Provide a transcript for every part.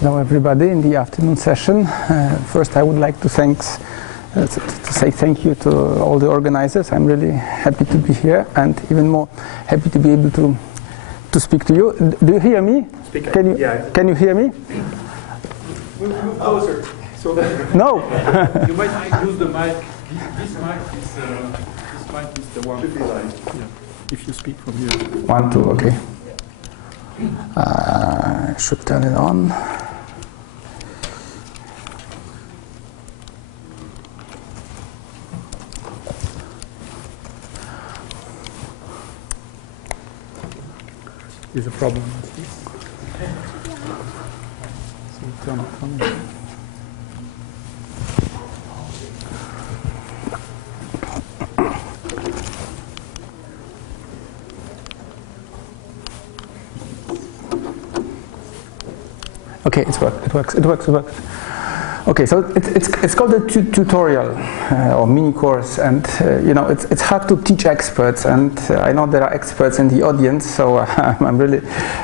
Hello everybody in the afternoon session. First I would like to say thank you to all the organizers. I'm really happy to be here and even more happy to be able to speak to you. Do you hear me? Can you hear me? Move closer. So no. You might use the mic. This mic is the one. Should be live. Yeah. If you speak from here. 1, 2, okay. Should turn it on. Is a problem with this? So turn it on. Okay, it works. Okay, so it's called a tutorial or mini course, and it's hard to teach experts, and I know there are experts in the audience, so I'm really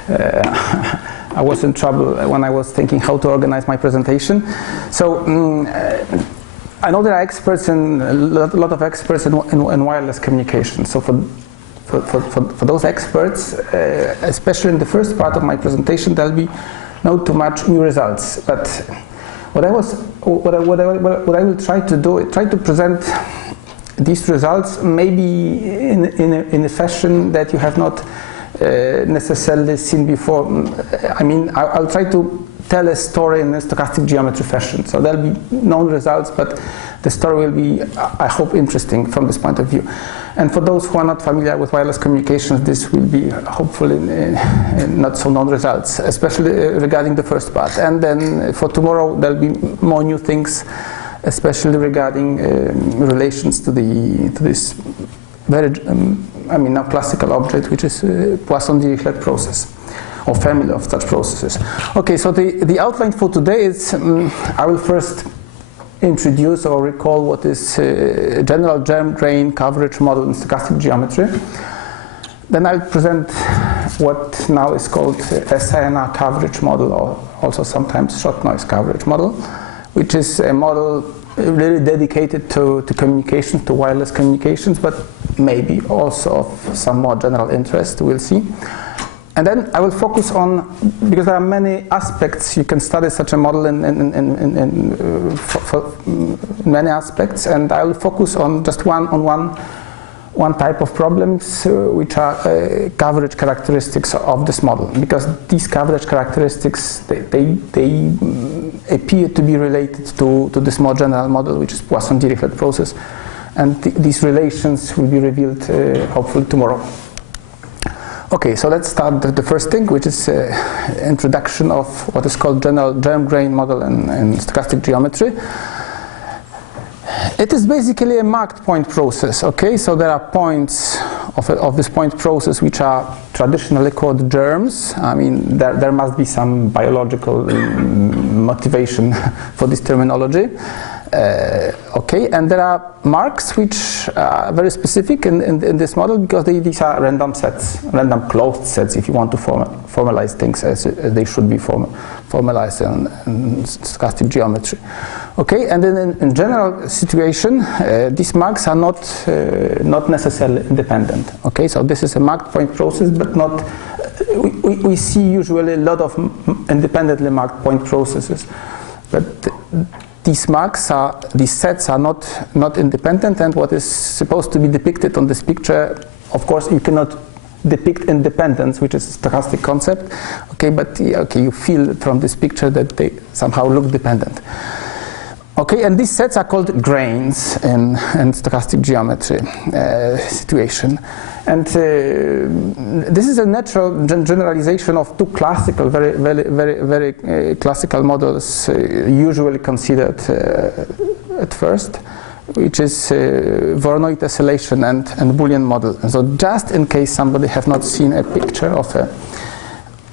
I was in trouble when I was thinking how to organize my presentation. So I know there are experts a lot of experts in wireless communication. So for those experts, especially in the first part of my presentation, there'll be not too much new results, but what I will try to do, try to present these results maybe in a fashion that you have not necessarily seen before. I mean, I'll try to tell a story in a stochastic geometry fashion. So there'll be known results, but the story will be, I hope, interesting from this point of view. And for those who are not familiar with wireless communications, this will be hopefully not so known results, especially regarding the first part. And then for tomorrow, there'll be more new things, especially regarding relations to this very, now classical object, which is Poisson-Dirichletã process, or family of such processes. Okay, so the outline for today is, I will first introduce or recall what is general germ-drain coverage model in stochastic geometry. Then I'll present what now is called SINR coverage model, or also sometimes short noise coverage model, which is a model really dedicated to communications, to wireless communications, but maybe also of some more general interest, we'll see. And then I will focus on, because there are many aspects, you can study such a model in many aspects, and I will focus on just one type of problems, which are coverage characteristics of this model, because these coverage characteristics, they appear to be related to this more general model, which is Poisson-Dirichletã process, and these relations will be revealed hopefully tomorrow. Okay, so let's start the first thing, which is introduction of what is called general germ-grain model in stochastic geometry. It is basically a marked point process, okay? So there are points of this point process which are traditionally called germs. I mean, there must be some biological motivation for this terminology. Okay, and there are marks which are very specific in this model, because these are random sets, random closed sets, if you want to formalize things as they should be formalized in stochastic geometry. Okay, and then in general situation, these marks are not necessarily independent. Okay, so this is a marked point process, but not. We see usually a lot of independently marked point processes, but these sets are not independent, and what is supposed to be depicted on this picture, of course, you cannot depict independence, which is a stochastic concept. Okay, but okay, you feel from this picture that they somehow look dependent. Okay, and these sets are called grains in stochastic geometry situation. And this is a natural generalization of two classical, very classical models usually considered at first, which is Voronoi tessellation and Boolean model. And so just in case somebody have not seen a picture of a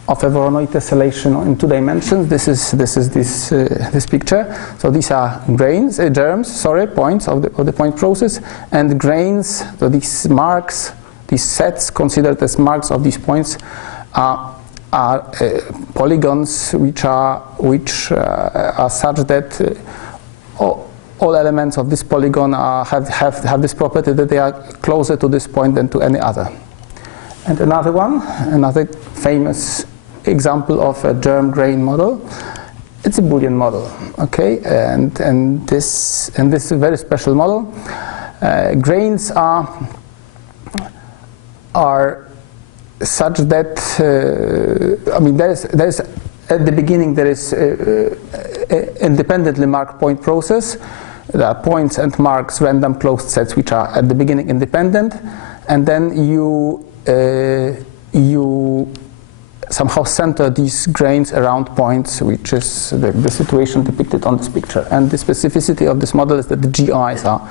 Voronoi tessellation in 2 dimensions, this is this picture. So these are grains, points of the point process, and grains. So these marks, these sets considered as marks of these points, are are polygons which are such that all elements of this polygon have this property that they are closer to this point than to any other. And another famous example of a germ grain model, it's a Boolean model, okay? And this is a very special model. Grains are such that I mean there is at the beginning there is independently marked point process. There are points and marks random closed sets which are at the beginning independent, and then you somehow center these grains around points, which is the situation depicted on this picture. And the specificity of this model is that the GIs are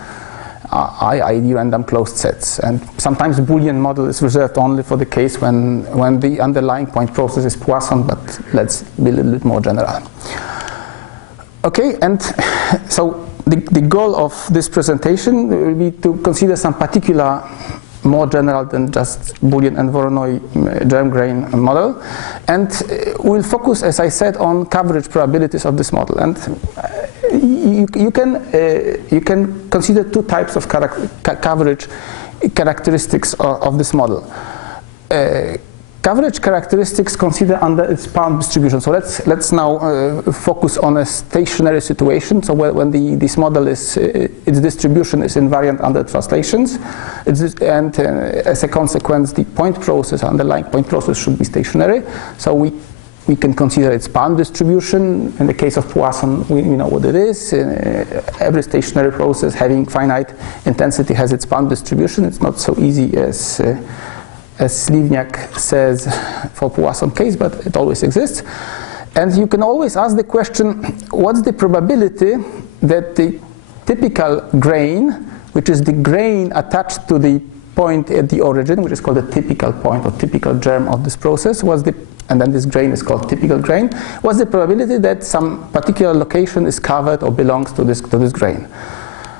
IID random closed sets, and sometimes the Boolean model is reserved only for the case when the underlying point process is Poisson, but let's be a little bit more general. Okay, and so the goal of this presentation will be to consider some particular, more general than just Boolean and Voronoi germ grain model, and we'll focus, as I said, on coverage probabilities of this model. And you can consider two types of coverage characteristics of this model. Coverage characteristics consider under its palm distribution. So let's now focus on a stationary situation. So when this model is its distribution is invariant under translations, and as a consequence, the point process, underlying point process, should be stationary. So we can consider its palm distribution. In the case of Poisson, we know what it is. Every stationary process having finite intensity has its palm distribution. It's not so easy as Livniak says for Poisson case, but it always exists. And you can always ask the question, what's the probability that the typical grain, which is the grain attached to the point at the origin, which is called the typical point or typical germ of this process, and then this grain is called typical grain, what's the probability that some particular location is covered or belongs to this grain?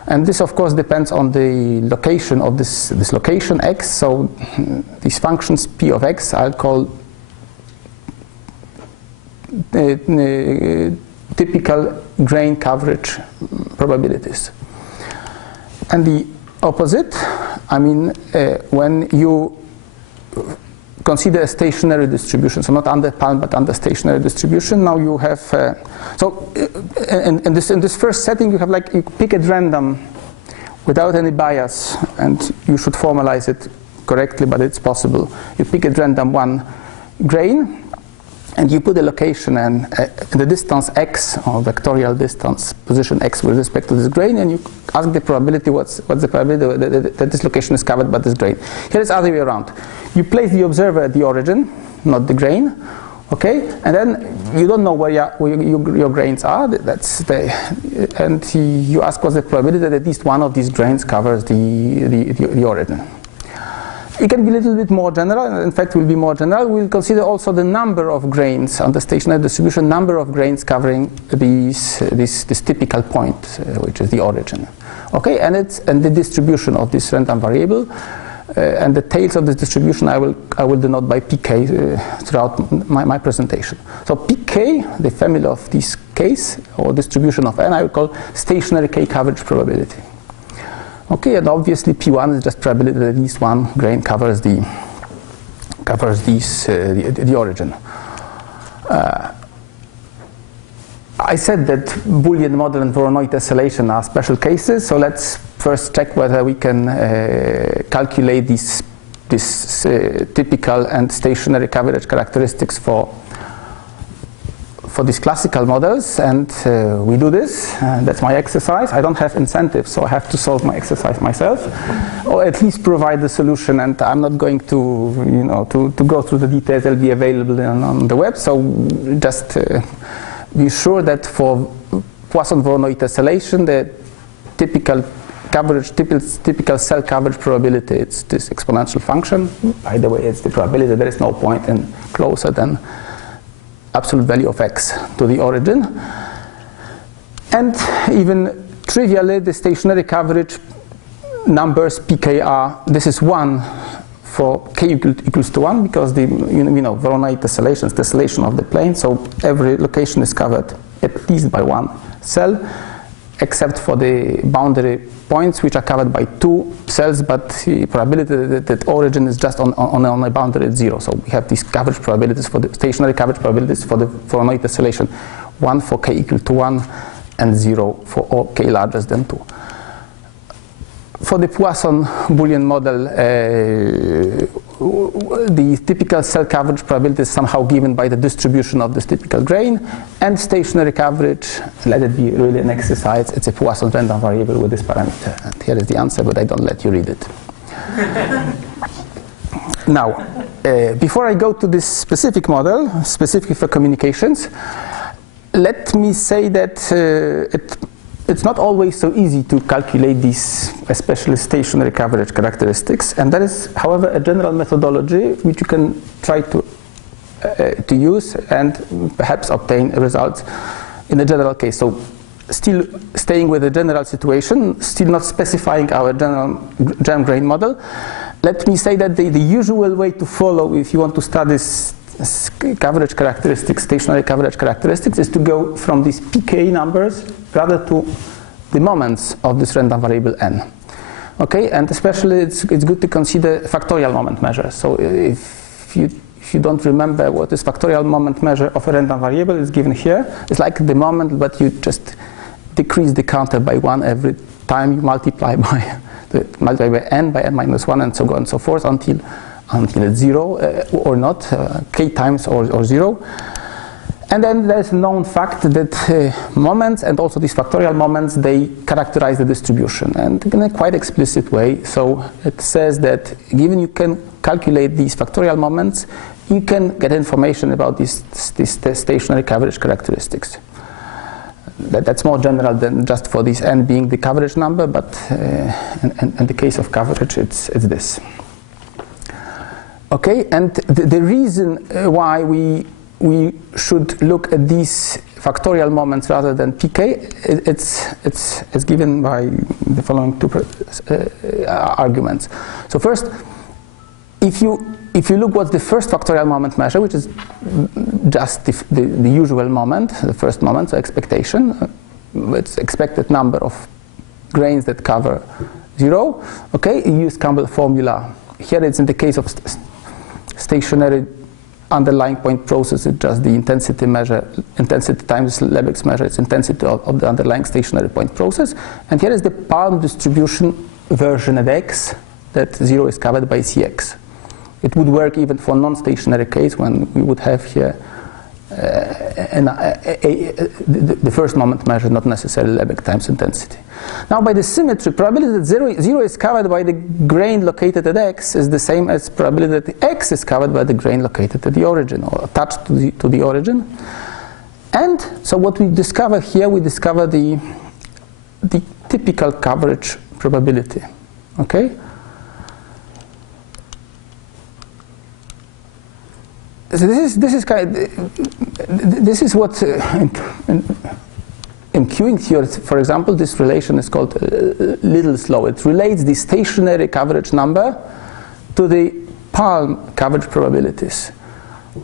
And this, of course, depends on the location of this location x. So these functions p of x I'll call typical grain coverage probabilities. And the opposite, I mean, when you consider a stationary distribution, so not under palm but under stationary distribution. Now you have in this first setting you have you pick at random without any bias, and you should formalize it correctly, but it's possible. You pick at random one grain, and you put a location and the distance x, or vectorial distance position x with respect to this grain, and you ask the probability what's the probability that this location is covered by this grain. Here it's the other way around. You place the observer at the origin, not the grain, okay, and then you don't know where your grains are. And you ask what's the probability that at least one of these grains covers the origin. It can be a little bit more general, and in fact will be more general. We'll consider also the number of grains on the stationary distribution, number of grains covering this typical point, which is the origin. Okay, and the distribution of this random variable, and the tails of this distribution I will denote by pk throughout my presentation. So pk, the family of this case or distribution of n, I will call stationary k coverage probability. Okay, and obviously P1 is just probability that at least one grain covers the origin. I said that Boolean model and Voronoi tessellation are special cases, so let's first check whether we can calculate these typical and stationary coverage characteristics for these classical models, and we do this. That's my exercise. I don't have incentives, so I have to solve my exercise myself, or at least provide the solution. And I'm not going to go through the details. They'll be available on the web. So just be sure that for Poisson-Voronoi tessellation, the typical coverage, typical cell coverage probability, it's this exponential function. By the way, it's the probability there is no point in closer than absolute value of x to the origin. And even trivially, the stationary coverage numbers pk are, this is 1 for k equals to 1, because the Voronoi tessellation of the plane, so every location is covered at least by one cell, except for the boundary points, which are covered by two cells, but the probability that origin is just on a boundary at 0. So we have these coverage probabilities for the stationary coverage probabilities for the Voronoi tessellation, 1 for k equal to 1 and 0 for all k larger than 2. For the Poisson Boolean model, the typical cell coverage probability is somehow given by the distribution of this typical grain, and stationary coverage, let it be really an exercise, it's a Poisson random variable with this parameter. And here is the answer, but I don't let you read it. Now, before I go to this specific model, specific for communications, let me say that it's not always so easy to calculate these, especially stationary coverage characteristics, and that is, however, a general methodology which you can try to use and perhaps obtain results in a general case. So, still staying with the general situation, still not specifying our general germ grain model, let me say that the usual way to follow if you want to study coverage characteristics, stationary coverage characteristics, is to go from these pk numbers rather to the moments of this random variable n. Okay, and especially it's good to consider factorial moment measure. So if you don't remember what is factorial moment measure of a random variable, it's given here. It's like the moment, but you just decrease the counter by 1 every time you multiply by n by n minus 1 and so on and so forth until it's 0 or not, k times or 0. And then there's a known fact that moments and also these factorial moments, they characterize the distribution, and in a quite explicit way. So it says that given you can calculate these factorial moments, you can get information about these stationary coverage characteristics. That's more general than just for this n being the coverage number, but in the case of coverage, it's this. Okay, and the reason why we should look at these factorial moments rather than pk, it's given by the following two arguments. So first, if you look what's the first factorial moment measure, which is just the usual moment, the first moment, so expectation, it's expected number of grains that cover 0. Okay, you use Campbell formula. Here it's in the case of stationary underlying point process, it's just the intensity measure, intensity times Lebesgue's measure, it's intensity of the underlying stationary point process. And here is the Palm distribution version at x, that 0 is covered by Cx. It would work even for non-stationary case when we would have here the first moment measure, not necessarily Lebesgue times intensity. Now by the symmetry, probability that 0 is covered by the grain located at x is the same as probability that x is covered by the grain located at the origin or attached to the origin. And so what we discover here, we discover the typical coverage probability. Okay? So this is what in queuing theory, for example, this relation is called Little's law. It relates the stationary coverage number to the Palm coverage probabilities.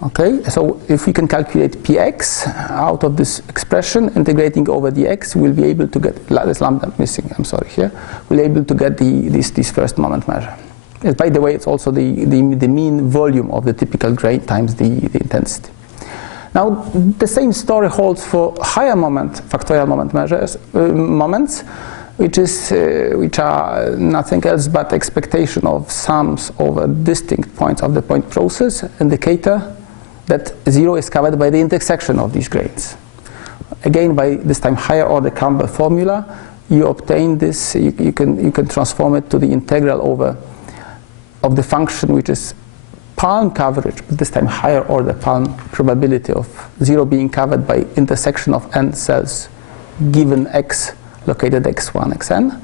Okay, so if we can calculate px out of this expression, integrating over the x, we'll be able to get, there's lambda missing, I'm sorry here, we'll be able to get this first moment measure. By the way, it's also the mean volume of the typical grain times the intensity. Now, the same story holds for higher factorial moment measures, moments, which are nothing else but expectation of sums over distinct points of the point process, indicator that 0 is covered by the intersection of these grains. Again, by this time higher order Campbell formula, you obtain this. You can transform it to the integral over of the function which is Palm coverage, but this time higher order Palm probability of 0 being covered by intersection of n cells given x located x1, xn,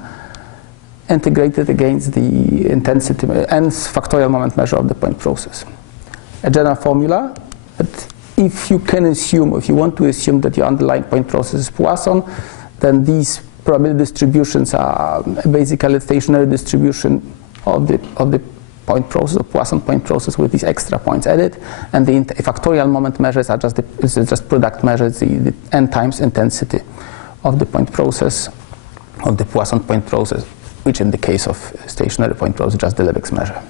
integrated against the intensity n's factorial moment measure of the point process. A general formula, but if you can assume, if you want to assume that your underlying point process is Poisson, then these probability distributions are basically a stationary distribution of the point process, a Poisson point process with these extra points added, and the factorial moment measures are just product measures, the n times intensity of the point process, of the Poisson point process, which in the case of stationary point process is just the Lebesgue measure.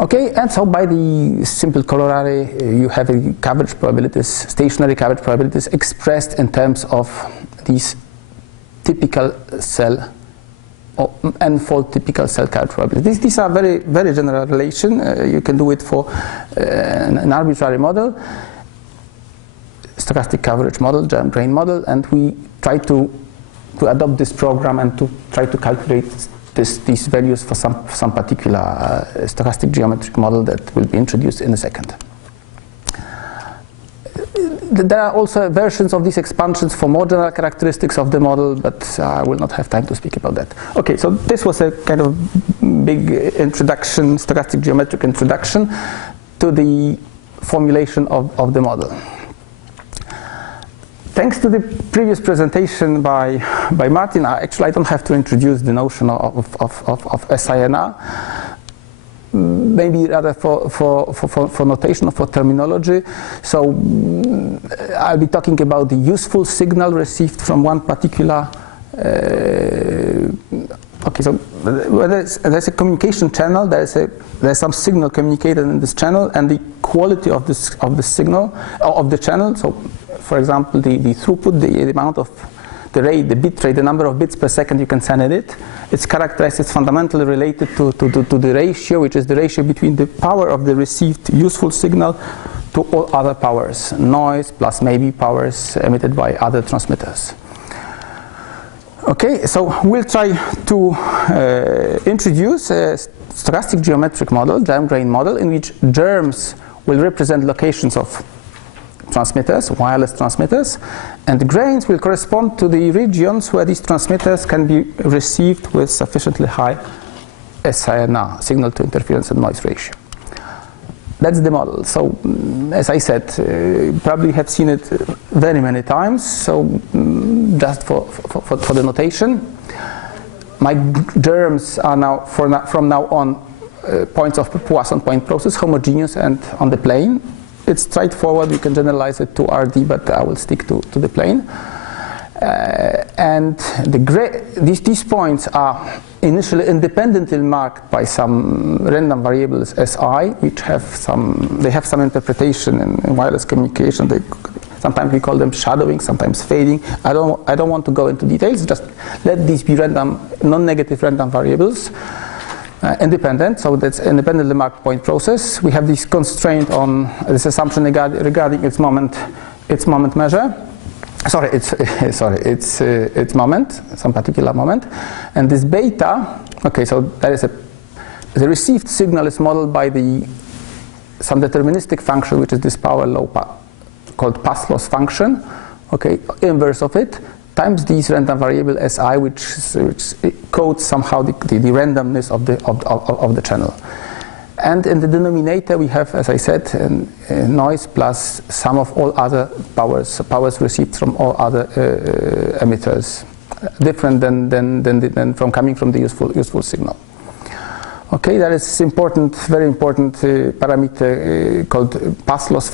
Okay, and so by the simple corollary, you have a coverage probabilities, stationary coverage probabilities expressed in terms of these typical cell or n-fold typical cell coverage probabilities. These are very, very general relation. You can do it for an arbitrary model, stochastic coverage model, germ grain model, and we try to adopt this program and to try to calculate these values for some particular stochastic geometric model that will be introduced in a second. There are also versions of these expansions for more general characteristics of the model, but I will not have time to speak about that. Okay, so this was a kind of big introduction, stochastic geometric introduction to the formulation of the model. Thanks to the previous presentation by Martin, actually I don't have to introduce the notion of SINR, maybe rather for notation or for terminology. So I'll be talking about the useful signal received from one particular okay, so when there's a communication channel, there's some signal communicated in this channel, and the quality of the signal of the channel. So, for example, the throughput, the amount of the rate, the bit rate, the number of bits per second you can send it. It's characterized. It's fundamentally related to the ratio, which is the ratio between the power of the received useful signal to all other powers, noise plus maybe powers emitted by other transmitters. Okay, so we'll try to introduce a stochastic geometric model, germ grain model, in which germs will represent locations of transmitters, wireless transmitters, and the grains will correspond to the regions where these transmitters can be received with sufficiently high SINR, signal to interference and noise ratio. That's the model. So, as I said, probably have seen it very many times. So, just for the notation, my germs are now from now on points of Poisson point process, homogeneous and on the plane. It's straightforward. We can generalize it to RD, but I will stick to the plane. And these points are initially independently marked by some random variables SI, which have some interpretation in wireless communication. Sometimes we call them shadowing, sometimes fading. I don't want to go into details. Just let these be random, non-negative random variables, independent. So that's independently marked point process. We have this constraint on this assumption regarding its moment measure. Sorry, it's moment, some particular moment, and this beta. Okay, so there is the received signal is modeled by some deterministic function, which is this power law called path loss function. Okay, inverse of it times this random variable SI, which codes somehow the randomness of the channel. And in the denominator we have, as I said, noise plus sum of all other powers received from all other emitters, different than from coming from the useful signal. Okay, there is very important parameter called path loss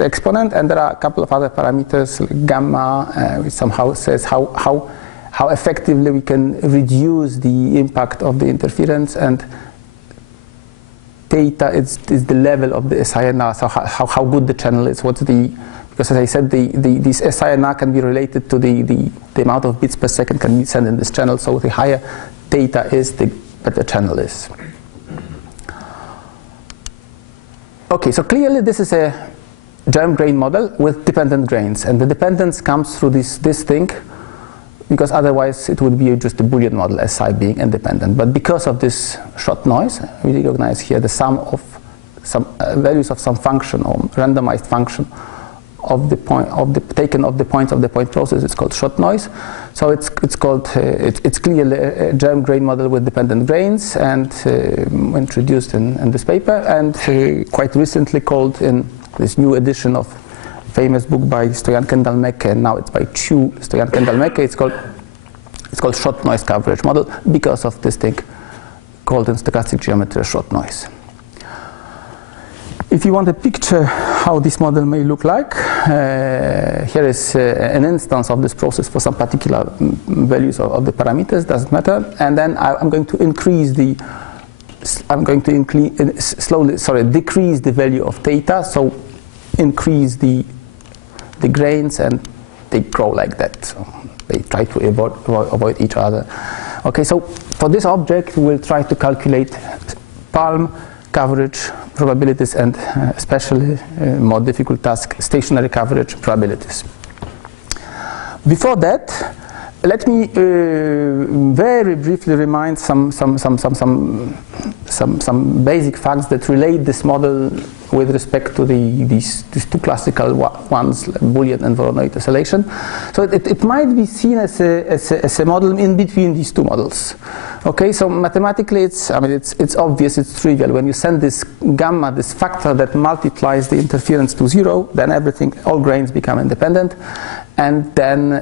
exponent, and there are a couple of other parameters like gamma, which somehow says how effectively we can reduce the impact of the interference, and theta is the level of the SINR, so how good the channel is. Because as I said, this SINR can be related to the amount of bits per second can be sent in this channel. So the higher theta is, the better the channel is. Okay, so clearly this is a germ grain model with dependent grains, and the dependence comes through this thing, because otherwise it would be just a Boolean model, SI being independent. But because of this shot noise, we recognize here the sum of some values of some function or randomized function of the point taken of the points of the point process. It's called shot noise. So it's clearly a germ grain model with dependent grains, and introduced in this paper, and quite recently called in this new edition of famous book by Stoyan Kendall-Mecke, and now it's by Chu Stoyan Kendall-Mecke. It's called shot noise coverage model, because of this thing called in stochastic geometry a short noise. If you want a picture how this model may look like, here is an instance of this process for some particular values of the parameters, doesn't matter, and then I'm going to decrease the value of theta, so increase the grains, and they grow like that. So they try to avoid each other. Okay, so for this object, we'll try to calculate palm, coverage, probabilities, and especially more difficult task, stationary coverage probabilities. Before that, let me very briefly remind some basic facts that relate this model with respect to these two classical ones, like Boolean and Voronoi tessellation. So it might be seen as a model in between these two models. Okay, so mathematically it's obvious, it's trivial. When you send this gamma, this factor that multiplies the interference to 0, then all grains become independent, and then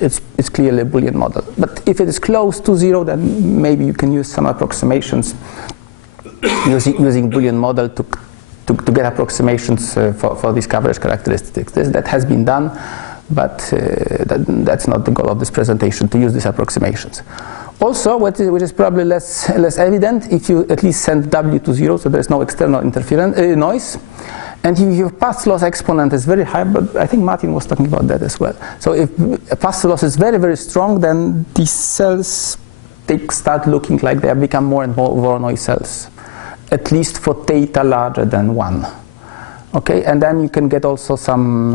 it's clearly a Boolean model. But if it is close to 0, then maybe you can use some approximations using Boolean model to get approximations for these coverage characteristics. That has been done, but that's not the goal of this presentation, to use these approximations. Also, which is probably less evident, if you at least send W to 0, so there's no external interference noise, and if your path loss exponent is very high, but I think Martin was talking about that as well. So if path loss is very, very strong, then these cells, they start looking like they have become more and more Voronoi cells, at least for theta larger than 1. Okay, and then you can get also some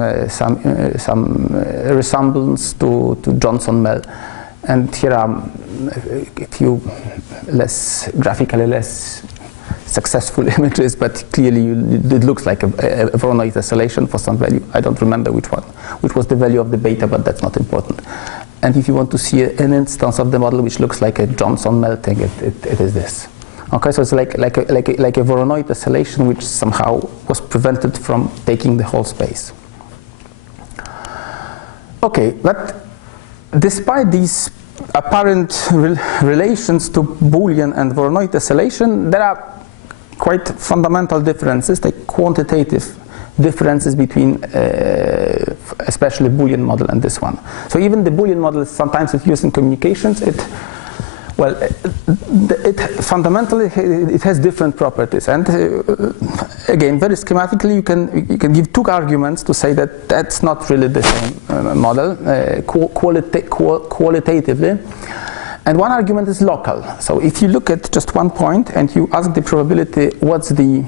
resemblance to Johnson-Mel. And here are a few graphically less successful images, but clearly it looks like a Voronoi tessellation for some value. I don't remember which was the value of the beta, but that's not important. And if you want to see an instance of the model which looks like a Johnson-Mel thing, it is this. Okay, so it's like a Voronoi tessellation which somehow was prevented from taking the whole space. Okay, but despite these apparent relations to Boolean and Voronoi tessellation, there are quite fundamental differences, like quantitative differences between especially Boolean model and this one. So even the Boolean model is sometimes used in communications. Fundamentally it has different properties, and again, very schematically, you can give two arguments to say that that's not really the same model qualitatively, and one argument is local. So if you look at just one point and you ask the probability what's the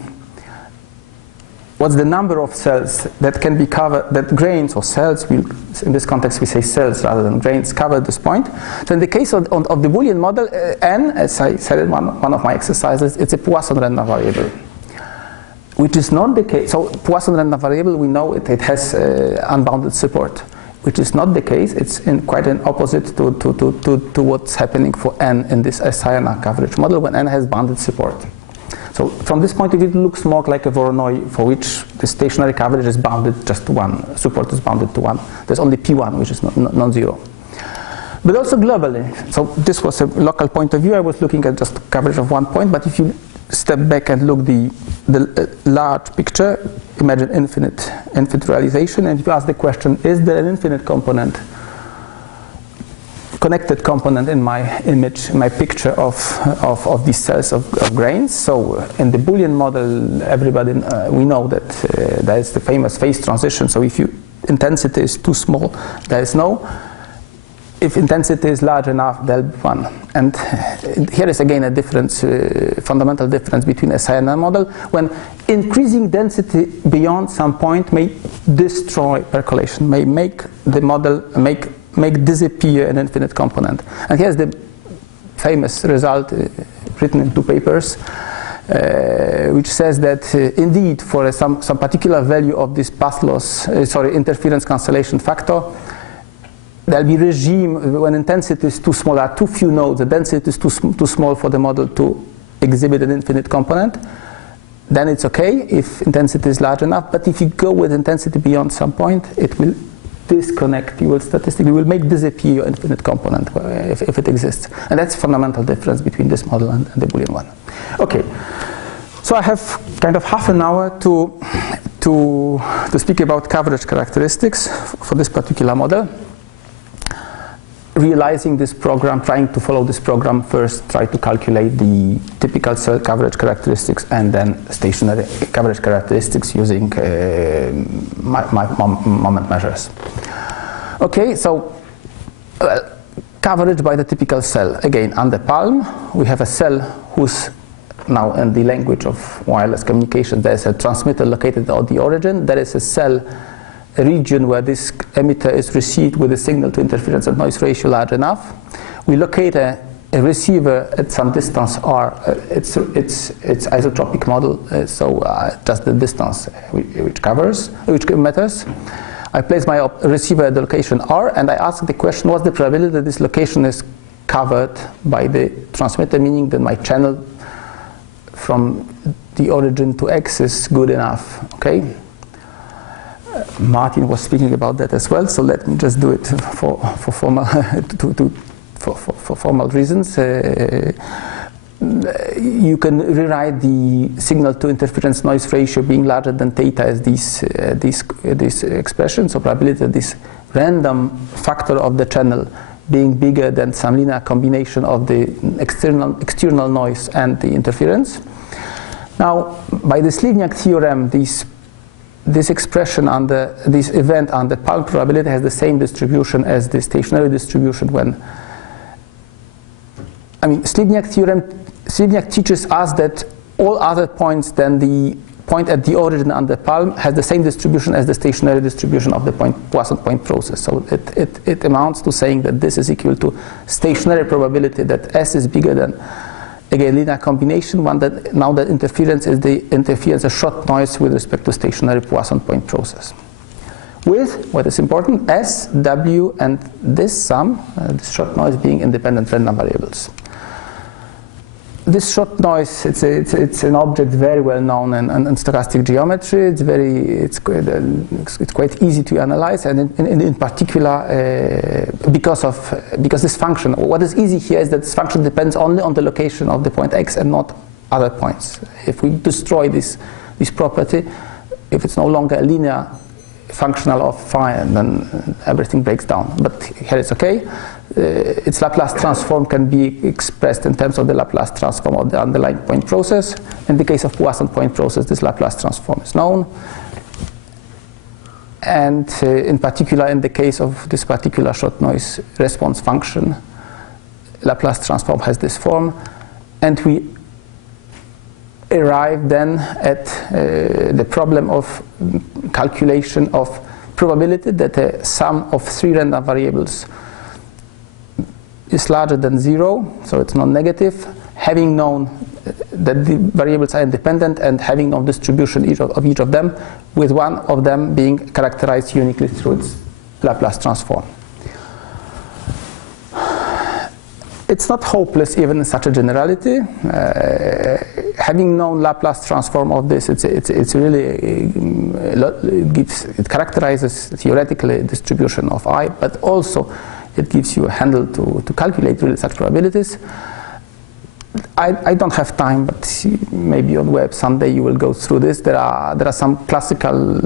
number of cells that can be covered, that grains or cells, in this context we say cells rather than grains, cover this point. So in the case of the Boolean model, n, as I said in one of my exercises, it's a Poisson-Riemann variable, which is not the case. So Poisson-Riemann variable, we know it has unbounded support, which is not the case. It's quite an opposite to what's happening for n in this SINR coverage model when n has bounded support. So from this point of view, it looks more like a Voronoi for which the stationary coverage is bounded just to 1, support is bounded to 1. There's only P1, which is non-zero. But also globally, so this was a local point of view. I was looking at just coverage of 1 point, but if you step back and look the large picture, imagine infinite realization, and if you ask the question, is there an infinite component, connected component in my image, in my picture of these cells of grains? So in the Boolean model, everybody we know that there is the famous phase transition. So if intensity is too small, there is no. If intensity is large enough, there'll be 1. And here is again a difference, fundamental difference between a SINR model, when increasing density beyond some point may destroy percolation, may make the model make disappear an infinite component. And here's the famous result written in 2 papers, which says that indeed for some particular value of this path loss, interference cancellation factor, there'll be regime when intensity is too small, there are too few nodes, the density is too small for the model to exhibit an infinite component. Then it's okay if intensity is large enough, but if you go with intensity beyond some point, it will disconnect, you will statistically make disappear your infinite component if it exists. And that's fundamental difference between this model and the Boolean one. Okay, so I have kind of half an hour to speak about coverage characteristics for this particular model. Realizing this program, trying to follow this program, first try to calculate the typical cell coverage characteristics and then stationary coverage characteristics using moment measures. Okay, so coverage by the typical cell. Again, on the palm, we have a cell whose, now in the language of wireless communication, there is a transmitter located at the origin. There is a cell, a region where this emitter is received with a signal to interference and noise ratio large enough. We locate a receiver at some distance r. It's isotropic model, so just the distance which matters. I place my receiver at the location r, and I ask the question: what's the probability that this location is covered by the transmitter? Meaning that my channel from the origin to x is good enough. Okay. Martin was speaking about that as well, so let me just do it for formal for formal reasons. You can rewrite the signal to interference noise ratio being larger than theta as this expression. So probability that this random factor of the channel being bigger than some linear combination of the external noise and the interference. Now, by the Slivniak theorem, this expression under this event on the palm probability has the same distribution as the stationary distribution when, I mean, Slivniak teaches us that all other points than the point at the origin on the palm has the same distribution as the stationary distribution of the Poisson point process. So it amounts to saying that this is equal to stationary probability that S is bigger than, again, linear combination, one that now that interference is the interference of shot noise with respect to stationary Poisson point process. With, what is important, S, W, and this sum, this shot noise being independent random variables. This shot noise, it's an object very well known in stochastic geometry. It's quite easy to analyze, and in particular because this function. What is easy here is that this function depends only on the location of the point x and not other points. If we destroy this property, if it's no longer a linear functional of phi, then everything breaks down. But here it's okay. Its Laplace transform can be expressed in terms of the Laplace transform of the underlying point process. In the case of Poisson point process, this Laplace transform is known. And in particular, in the case of this particular shot noise response function, Laplace transform has this form. And we arrive then at the problem of calculation of probability that a sum of three random variables is larger than 0, so it's non-negative, having known that the variables are independent and having known distribution of each of them, with one of them being characterized uniquely through its Laplace transform. It's not hopeless even in such a generality. Having known Laplace transform of this, it characterizes theoretically distribution of I, but also it gives you a handle to calculate really such probabilities. I don't have time, but maybe on web someday you will go through this. There are some classical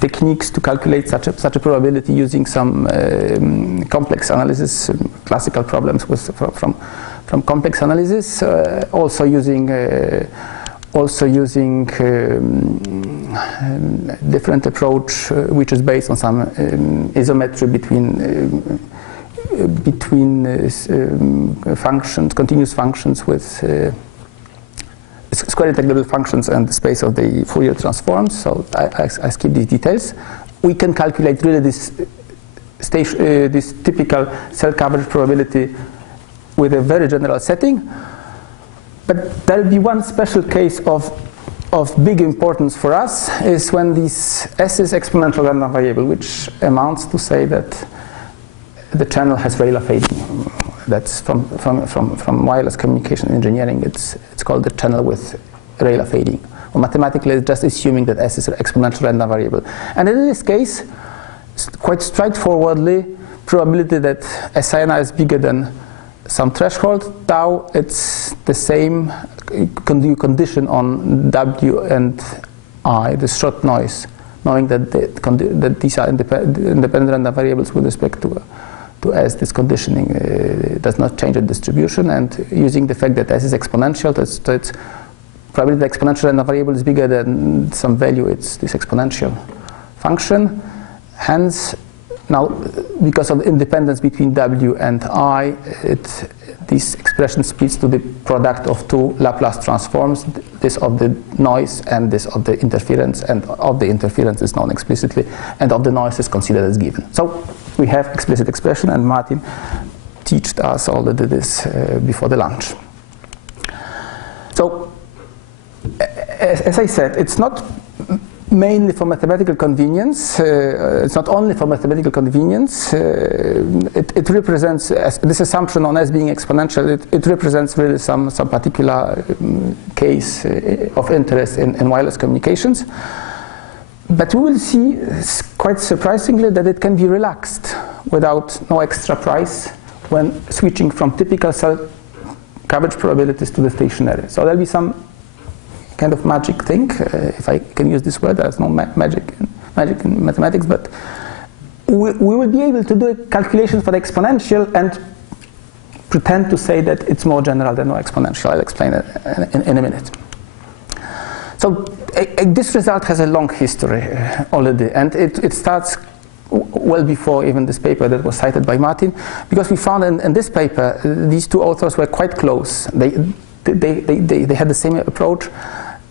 techniques to calculate such a probability using some complex analysis, classical problems from complex analysis, also using different approach which is based on some isometry between functions, continuous functions with square integrable functions and the space of the Fourier transforms. So I skip these details. We can calculate really this typical cell coverage probability with a very general setting. But there will be one special case of big importance for us, is when this S is exponential random variable, which amounts to say that the channel has Rayleigh fading. That's from wireless communication engineering. It's called the channel with Rayleigh fading, mathematically, it's just assuming that S is an exponential random variable. And in this case, quite straightforwardly, probability that SINR is bigger than some threshold, tau, it's the same condition on W and I, the short noise, knowing that, that these are independent random variables with respect to S. This conditioning does not change the distribution, and using the fact that S is exponential, that's probably the exponential random variable is bigger than some value, it's this exponential function. Hence, now, because of the independence between W and I, this expression splits to the product of two Laplace transforms, this of the noise and this of the interference, and of the interference is known explicitly, and of the noise is considered as given. So we have explicit expression, and Martin taught us already this before the lunch. So, as I said, it's not mainly for mathematical convenience. It's not only for mathematical convenience. It represents, this assumption on S being exponential, it represents really some particular case of interest in wireless communications. But we will see, quite surprisingly, that it can be relaxed without no extra price when switching from typical cell coverage probabilities to the stationary. So there'll be some kind of magic thing, if I can use this word. There's no magic in mathematics, but we will be able to do calculations for the exponential and pretend to say that it's more general than no exponential. I'll explain it in a minute. So this result has a long history already, and it starts well before even this paper that was cited by Martin, because we found in this paper these two authors were quite close. They had the same approach,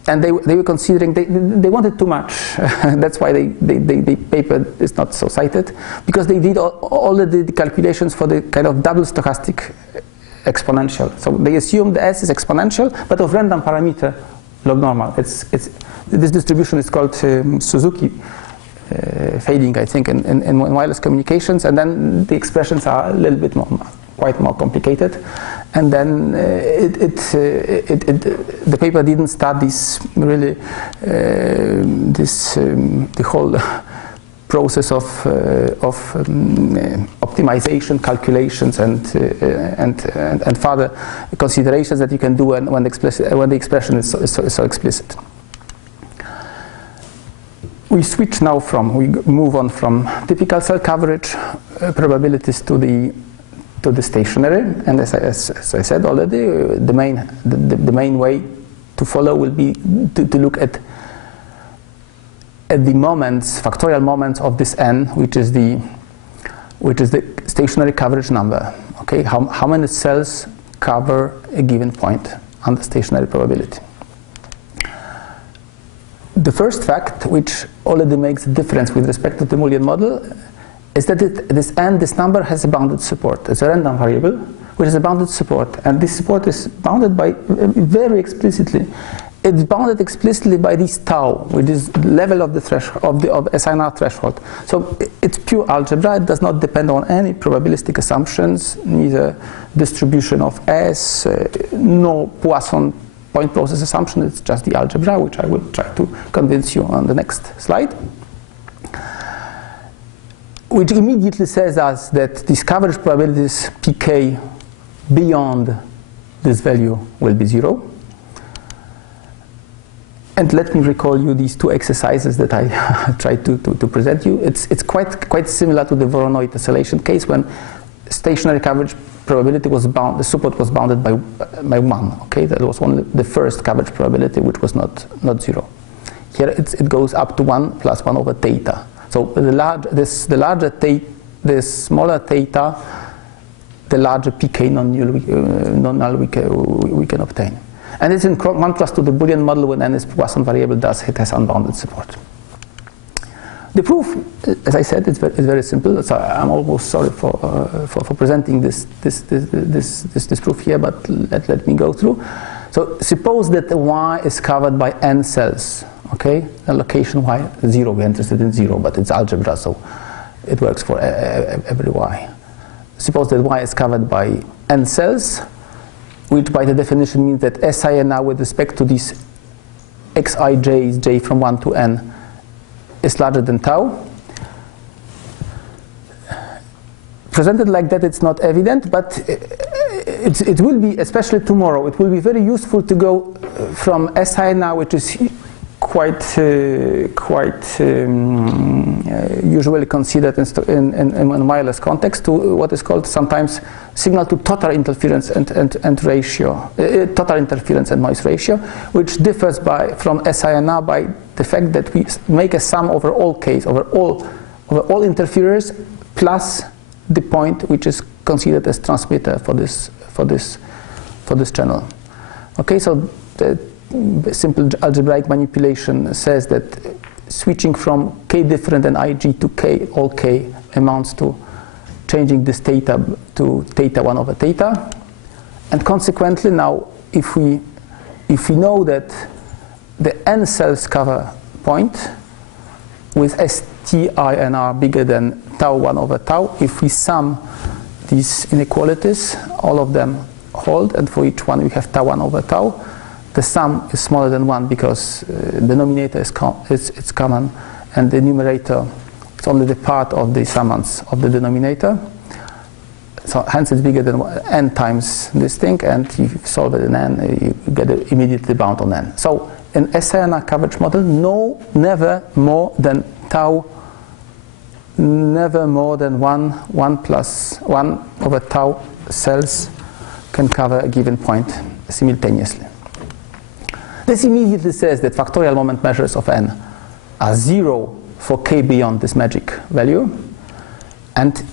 and they were considering, they wanted too much. That's why the paper is not so cited, because they did already the calculations for the kind of double stochastic exponential. So they assumed the S is exponential, but of random parameter log normal. This distribution is called Suzuki fading, I think, in wireless communications, and then the expressions are a little bit quite more complicated. And then the paper didn't start this really the whole process of optimization, calculations, and further considerations that you can do when the expression is so explicit. We switch now we move on from typical cell coverage probabilities to the stationary, and as I said already, the main way to follow will be to look at the moments, factorial moments of this n, which is the stationary coverage number. Okay, how many cells cover a given point under stationary probability. The first fact, which already makes a difference with respect to the Boolean model, is that this number has a bounded support. It's a random variable which has a bounded support, and this support is bounded by very explicitly. It's bounded explicitly by this tau, which is the level of the threshold of SINR threshold. So it's pure algebra. It does not depend on any probabilistic assumptions, neither distribution of S, no Poisson point process assumption. It's just the algebra, which I will try to convince you on the next slide, which immediately says us that these coverage probabilities pk beyond this value will be 0. And let me recall you these two exercises that I tried to present you. It's quite similar to the Voronoi tessellation case, when stationary coverage probability was the support was bounded by 1. Okay, that was only the first coverage probability, which was not 0. Here it goes up to 1 plus 1 over theta. So the smaller theta, the larger pk non-null we can obtain. And it's in contrast to the Boolean model when n is Poisson variable, thus it has unbounded support. The proof, as I said, is very simple. So I'm almost sorry for presenting this proof here, but let me go through. So suppose that the Y is covered by n cells. Okay, the location Y 0. We're interested in 0, but it's algebra, so it works for every Y. Suppose that Y is covered by n cells, which by the definition means that SINR with respect to this xij is j from 1 to n is larger than tau. Presented like that, it's not evident, but it will be, especially tomorrow, it will be very useful to go from SINR, which is quite usually considered in wireless context, to what is called sometimes signal to total interference and ratio, total interference and noise ratio, which differs from SINR by the fact that we make a sum over all all interferers plus the point which is considered as transmitter for this channel. Okay, so the simple algebraic manipulation says that switching from k different than ig to k all k amounts to changing this theta to theta 1 over theta, and consequently now if we know that the n cells cover point with STINR bigger than tau 1 over tau, if we sum these inequalities, all of them hold, and for each one we have tau 1 over tau, the sum is smaller than 1 because the denominator is common, and the numerator is only the part of the summons of the denominator. So hence it's bigger than n times this thing, and if you solve it in n, you get it immediately bound on n. So in SINR coverage model, never more than tau, never more than 1 plus 1 over tau cells can cover a given point simultaneously. This immediately says that factorial moment measures of n are 0 for k beyond this magic value, and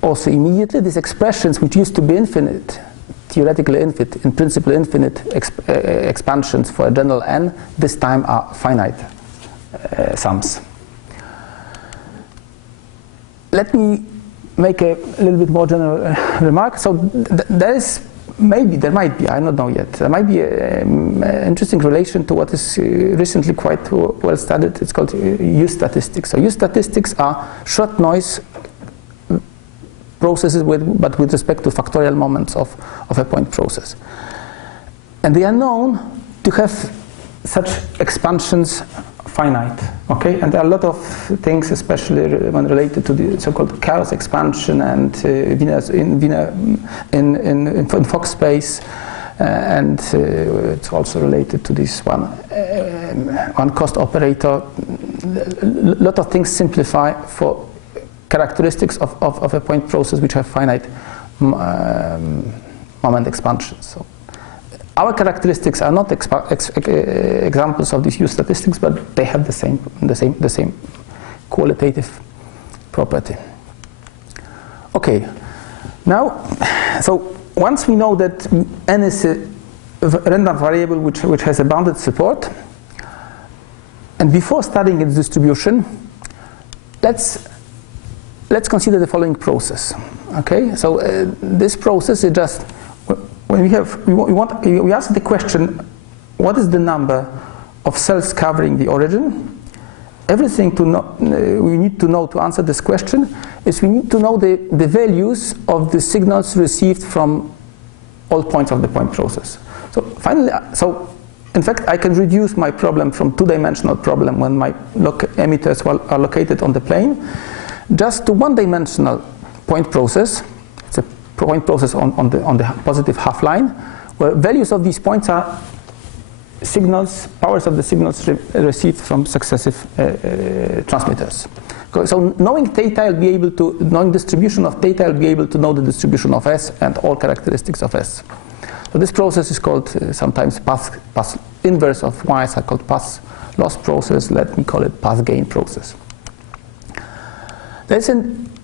also immediately these expressions which used to be infinite, theoretically infinite, in principle infinite expansions for a general n, this time are finite sums. Let me make a little bit more general remark. So there might be, I don't know yet, there might be an interesting relation to what is recently quite well studied. It's called use statistics. So use statistics are short noise processes but with respect to factorial moments of a point process. And they are known to have such expansions finite, okay? And there are a lot of things, especially when related to the so-called chaos expansion and in Fock space, and it's also related to this one cost operator. A lot of things simplify for characteristics of a point process which have finite moment expansions. So our characteristics are not examples of these use statistics, but they have the same qualitative property. Okay, now, so once we know that n is a random variable which has a bounded support, and before studying its distribution, let's consider the following process. Okay, so this process is just when we ask the question, what is the number of cells covering the origin? Everything we need to know to answer this question is we need to know the values of the signals received from all points of the point process. So finally, in fact, I can reduce my problem from two-dimensional problem when my emitters are located on the plane, just to one-dimensional point process. It's a point process on the positive half line, where values of these points are signals, powers of the signals received from successive transmitters. So knowing theta, I'll be able to, knowing distribution of theta, I'll be able to know the distribution of S and all characteristics of S. So this process is called sometimes path inverse of Wise are called path loss process. Let me call it path gain process. There's a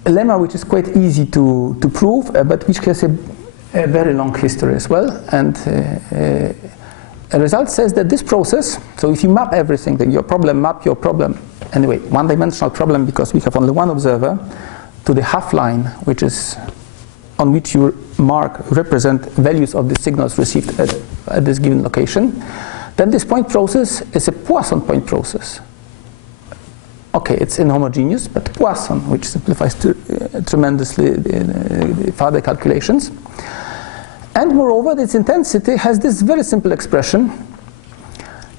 lemma which is quite easy to prove, but which has a very long history as well. And a result says that this process, so if you map everything, then map your problem, anyway, one-dimensional problem because we have only one observer, to the half line, which is on which you represent values of the signals received at this given location, then this point process is a Poisson point process. Okay, it's inhomogeneous, but Poisson, which simplifies tremendously further calculations. And moreover, its intensity has this very simple expression,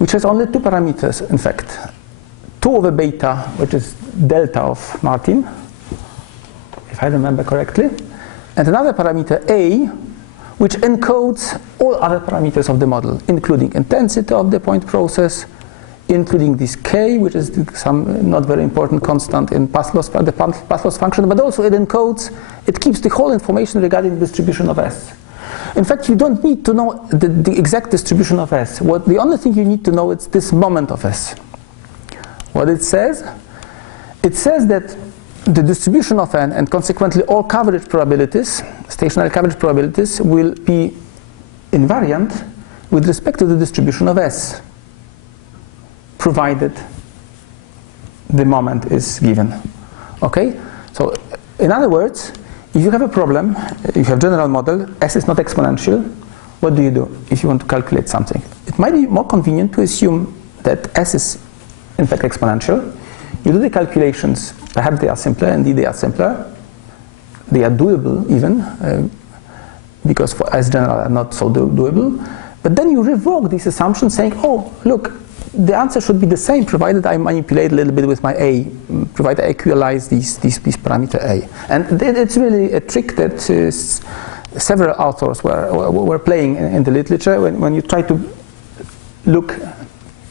which has only two parameters, in fact. 2 over beta, which is delta of Martin, if I remember correctly, and another parameter A, which encodes all other parameters of the model, including intensity of the point process, including this K, which is some not very important constant in the path loss function, but also it keeps the whole information regarding the distribution of S. In fact, you don't need to know the exact distribution of S. The only thing you need to know is this moment of S. What it says that the distribution of N and consequently all coverage probabilities, stationary coverage probabilities, will be invariant with respect to the distribution of S, provided the moment is given. Okay? So, in other words, if you have a problem, you have general model, S is not exponential, what do you do if you want to calculate something? It might be more convenient to assume that S is in fact exponential. You do the calculations, perhaps they are simpler, indeed they are simpler. They are doable even, because for S general are not so doable. But then you revoke these assumptions saying, oh, look, the answer should be the same provided I manipulate a little bit with my A, provided I equalize these parameter A. And it's really a trick that several authors were playing in the literature when you try to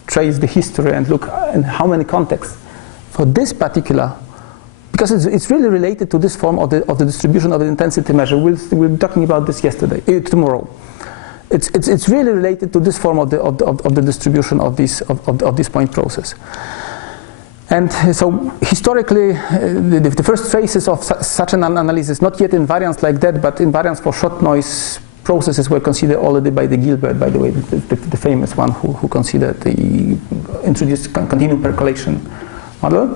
trace the history and look in how many contexts for this particular, because it's really related to this form of the distribution of the intensity measure. We'll be talking about this tomorrow. It's really related to this form of the distribution of this point process. And so historically, the first traces of such an analysis, not yet invariance like that, but invariance for short noise processes were considered already by the Gilbert, by the way, the famous one who considered introduced continuum percolation model.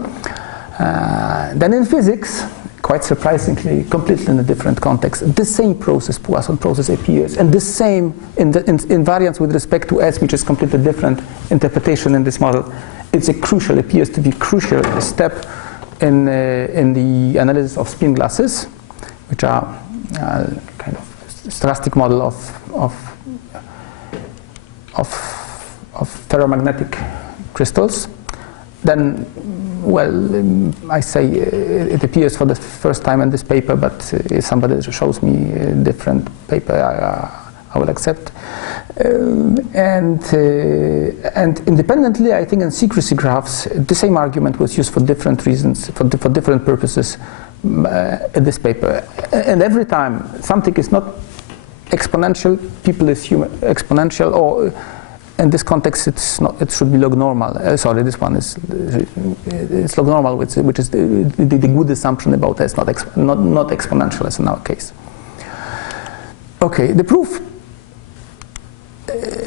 Then in physics, quite surprisingly, completely in a different context, the same process, Poisson process, appears, and the same invariance with respect to S, which is completely different interpretation in this model. Appears to be crucial step in the analysis of spin glasses, which are kind of stochastic model of ferromagnetic crystals. Then, well, I say it appears for the first time in this paper, but if somebody shows me a different paper, I will accept. And independently, I think in secrecy graphs, the same argument was used for different reasons, for different purposes in this paper. And every time something is not exponential, people assume exponential, or in this context, it should be log normal. Sorry, this one is it's log normal, which is the good assumption about S, not exponential as in our case. Okay, the proof.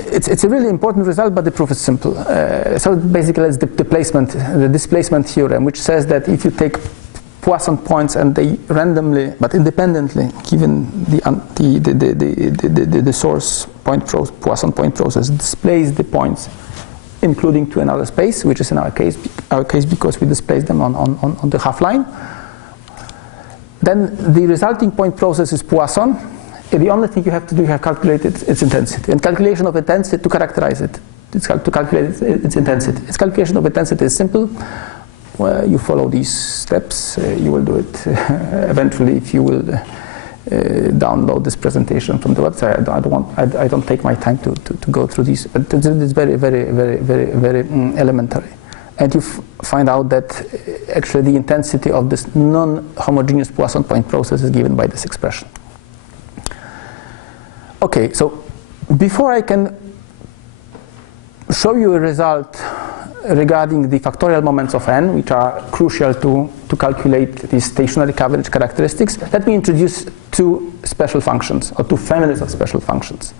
It's a really important result, but the proof is simple. So basically, it's the displacement theorem, which says that if you take Poisson points and they randomly but independently, given the source Poisson point process, displace the points, including to another space, which is in our case because we displace them on the half line. Then the resulting point process is Poisson. The only thing you have to do, you have calculated its intensity. And calculation of intensity to characterize it. To calculate its intensity. Its calculation of intensity is simple. Well, you follow these steps. You will do it eventually if you will download this presentation from the website. I don't take my time to go through these. But it's very, very, very, very, very elementary. And you find out that actually the intensity of this non-homogeneous Poisson point process is given by this expression. Okay, so before I can show you a result regarding the factorial moments of n, which are crucial to calculate these stationary coverage characteristics, let me introduce two special functions, or two families of special functions.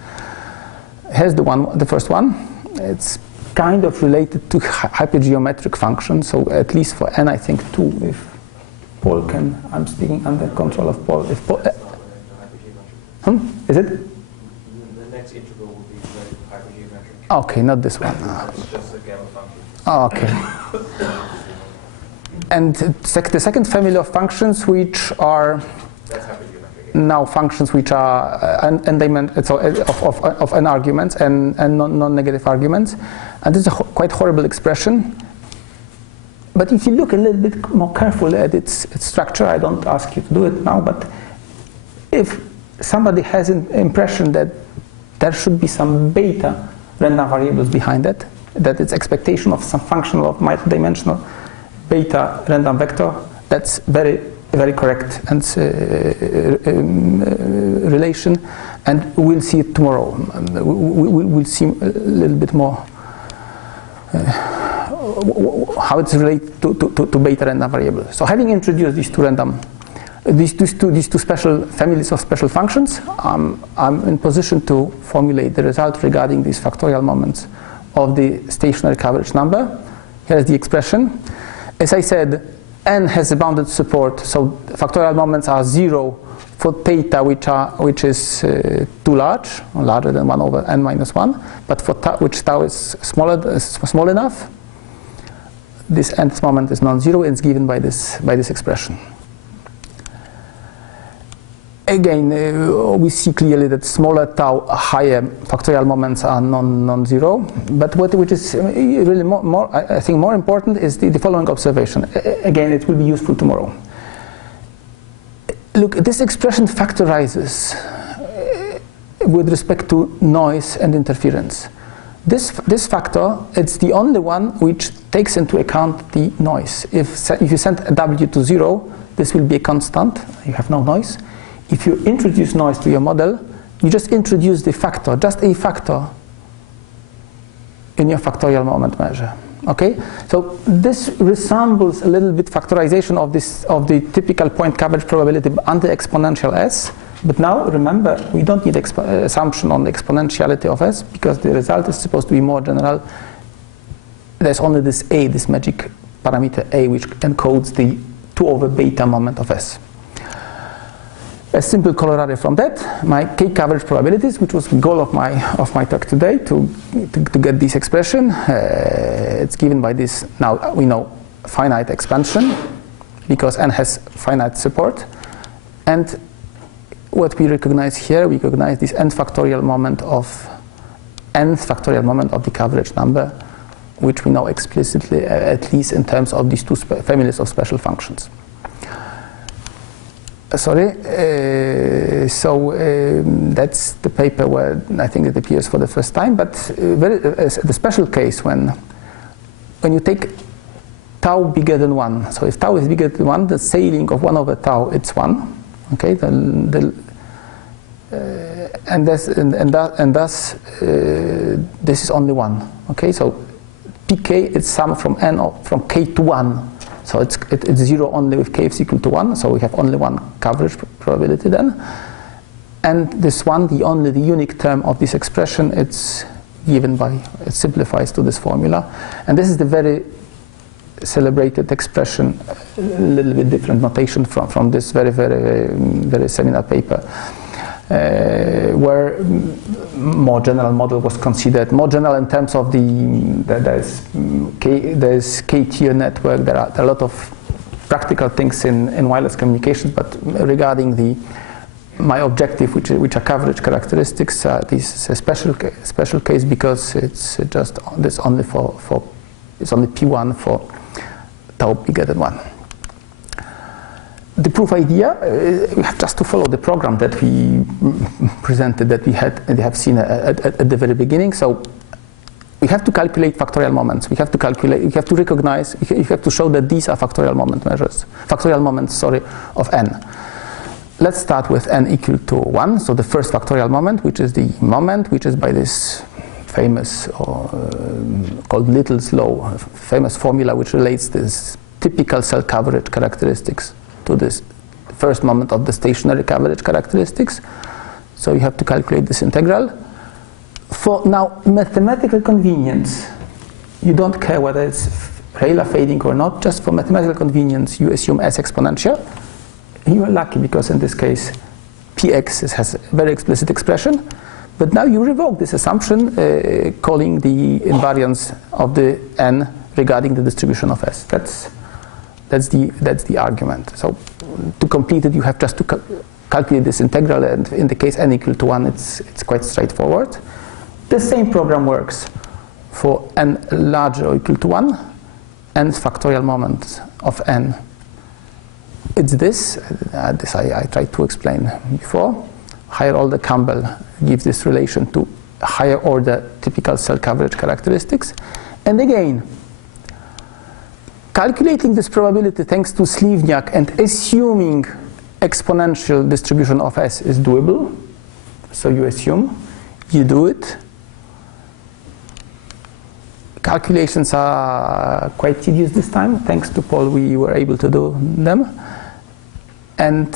Here's the first one. It's kind of related to hypergeometric functions, so at least for n, I think two, if Paul can, I'm speaking under control of Paul. If Paul is it? Integral will be hypergeometric. Okay, not this one. It's just a gamma function. Oh, okay. And the second family of functions, which are... That's hypergeometric. now functions which are of n arguments and non-negative arguments, and this is a quite horrible expression. But if you look a little bit more carefully at its structure, I don't ask you to do it now, but if somebody has an impression that there should be some beta random variables behind it, that it's expectation of some function of multidimensional beta random vector, that's very, very correct and relation, and we'll see it tomorrow. We'll see a little bit more how it's related to beta random variables. So having introduced these two special families of special functions, I'm in position to formulate the result regarding these factorial moments of the stationary coverage number. Here's the expression. As I said, n has a bounded support, so factorial moments are 0 for theta, which is too large, or larger than 1 over n minus 1, but for tau, which tau is small enough, this nth moment is non-zero, and it's given by this expression. Again, we see clearly that smaller tau, higher factorial moments are non-zero. But which is really I think more important is the following observation. Again, it will be useful tomorrow. Look, this expression factorizes with respect to noise and interference. This factor, it's the only one which takes into account the noise. If you send a w to 0, this will be a constant. You have no noise. If you introduce noise to your model, you just introduce the factor, just a factor in your factorial moment measure. Okay? So this resembles a little bit factorization of the typical point coverage probability under exponential s. But now remember, we don't need assumption on the exponentiality of s, because the result is supposed to be more general. There's only this a, this magic parameter a, which encodes the 2 over beta moment of s. A simple corollary from that, my k coverage probabilities, which was the goal of my talk today, to get this expression. It's given by this, now we know, finite expansion, because n has finite support. And what we recognize here, we recognize this nth factorial moment of the coverage number, which we know explicitly, at least in terms of these two families of special functions. That's the paper where I think it appears for the first time. But the special case when you take tau bigger than 1. So if tau is bigger than 1, the scaling of 1 over tau, it's 1. Okay, and thus this is only 1. Okay, so pk is sum from n from k to 1. So it's 0 only with k is equal to 1, so we have only one coverage probability then. And this one, the unique term of this expression, it's given by, it simplifies to this formula. And this is the very celebrated expression, a little bit different notation from this very, very, very seminal paper, where more general model was considered. More general in terms of there's K-tier network. There are a lot of practical things in wireless communications, but regarding my objective, which are coverage characteristics, this is a special case because it's just this only it's only P1 for tau bigger than 1. The proof idea, we have just to follow the program that we presented, that we have seen at the very beginning. So we have to calculate factorial moments. We have to recognize, you have to show that these are factorial moments, of n. Let's start with n equal to 1. So the first factorial moment, which is the moment, which is by this famous, called Little's law, famous formula which relates this typical cell coverage characteristics to this first moment of the stationary coverage characteristics. So you have to calculate this integral. For now mathematical convenience, you don't care whether it's Rayleigh fading or not, just for mathematical convenience you assume s exponential. You are lucky because in this case px has a very explicit expression, but now you revoke this assumption, calling the invariance of the n regarding the distribution of s. That's the argument. So to complete it, you have just to calculate this integral, and in the case n equal to 1, it's quite straightforward. The same program works for n larger or equal to 1, nth factorial moment of n. It's this I tried to explain before. Higher order Campbell gives this relation to higher order typical cell coverage characteristics. And again, calculating this probability thanks to Slivniak and assuming exponential distribution of S is doable. So you assume, you do it. Calculations are quite tedious this time. Thanks to Paul, we were able to do them. And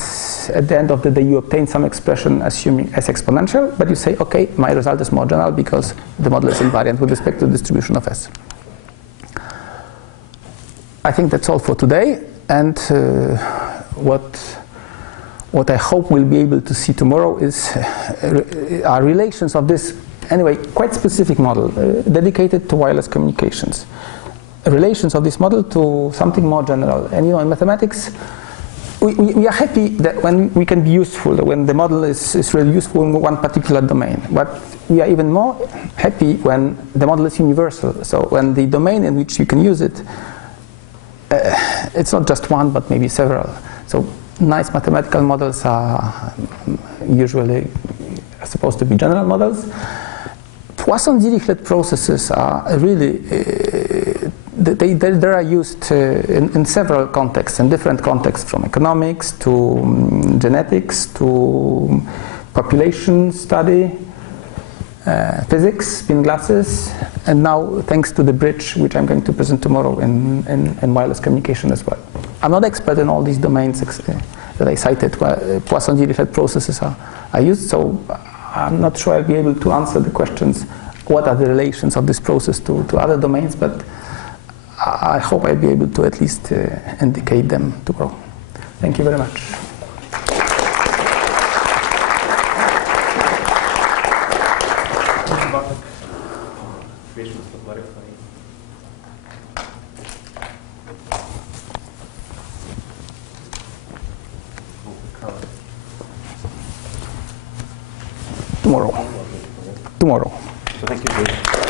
at the end of the day, you obtain some expression assuming S exponential, but you say, okay, my result is more general because the model is invariant with respect to the distribution of S. I think that's all for today. And what I hope we'll be able to see tomorrow is our relations of this, anyway, quite specific model dedicated to wireless communications. Relations of this model to something more general. And in mathematics, we are happy that when we can be useful, when the model is really useful in one particular domain. But we are even more happy when the model is universal. So when the domain in which you can use it, it's not just one, but maybe several. So nice mathematical models are usually supposed to be general models. Poisson-Dirichlet processes are really, they are used in several contexts, in different contexts, from economics to genetics to population study, physics, spin glasses, and now thanks to the bridge, which I'm going to present tomorrow in wireless communication as well. I'm not expert in all these domains that I cited where Poisson-Dirichlet processes are used, so I'm not sure I'll be able to answer the questions, what are the relations of this process to other domains, but I hope I'll be able to at least indicate them tomorrow. Thank you very much. Tomorrow. So thank you.